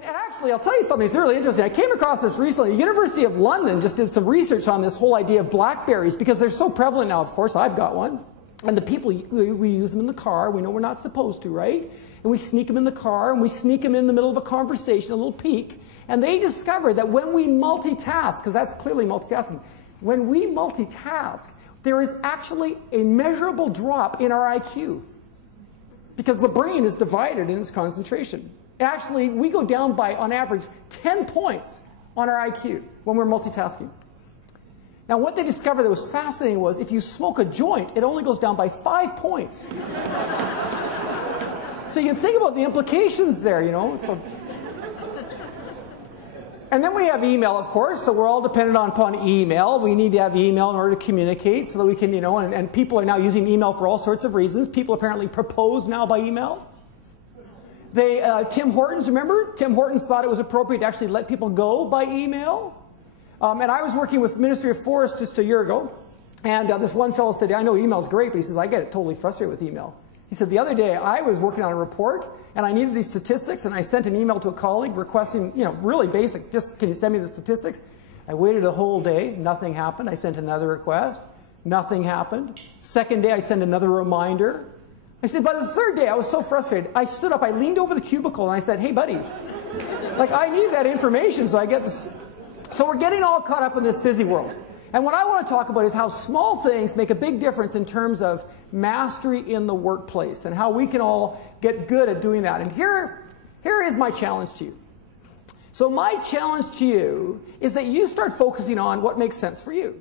And actually, I'll tell you something that's really interesting. I came across this recently. The University of London just did some research on this whole idea of BlackBerries because they're so prevalent now, of course. I've got one. And the people, we use them in the car. We know we're not supposed to, right? And we sneak them in the car, and we sneak them in the middle of a conversation, a little peek. And they discovered that when we multitask, because that's clearly multitasking, when we multitask, there is actually a measurable drop in our IQ because the brain is divided in its concentration. Actually, we go down by, on average, 10 points on our IQ when we're multitasking. Now, what they discovered that was fascinating was if you smoke a joint, it only goes down by 5 points. So you can think about the implications there, you know. And then we have email, of course, so we're all dependent upon email. We need to have email in order to communicate so that we can, you know, and people are now using email for all sorts of reasons. People apparently propose now by email. Tim Hortons, remember? Tim Hortons thought it was appropriate to actually let people go by email. And I was working with Ministry of Forests just a year ago, and this one fellow said, I know email's great, but he says, I get totally frustrated with email. He said, the other day I was working on a report, and I needed these statistics, and I sent an email to a colleague requesting, you know, really basic, just can you send me the statistics? I waited a whole day, nothing happened. I sent another request, nothing happened. Second day I sent another reminder. I said, by the third day I was so frustrated, I stood up, I leaned over the cubicle, and I said, hey buddy, like I need that information so I get this. So we're getting all caught up in this busy world. And what I want to talk about is how small things make a big difference in terms of mastery in the workplace and how we can all get good at doing that. And here is my challenge to you. So my challenge to you is that you start focusing on what makes sense for you.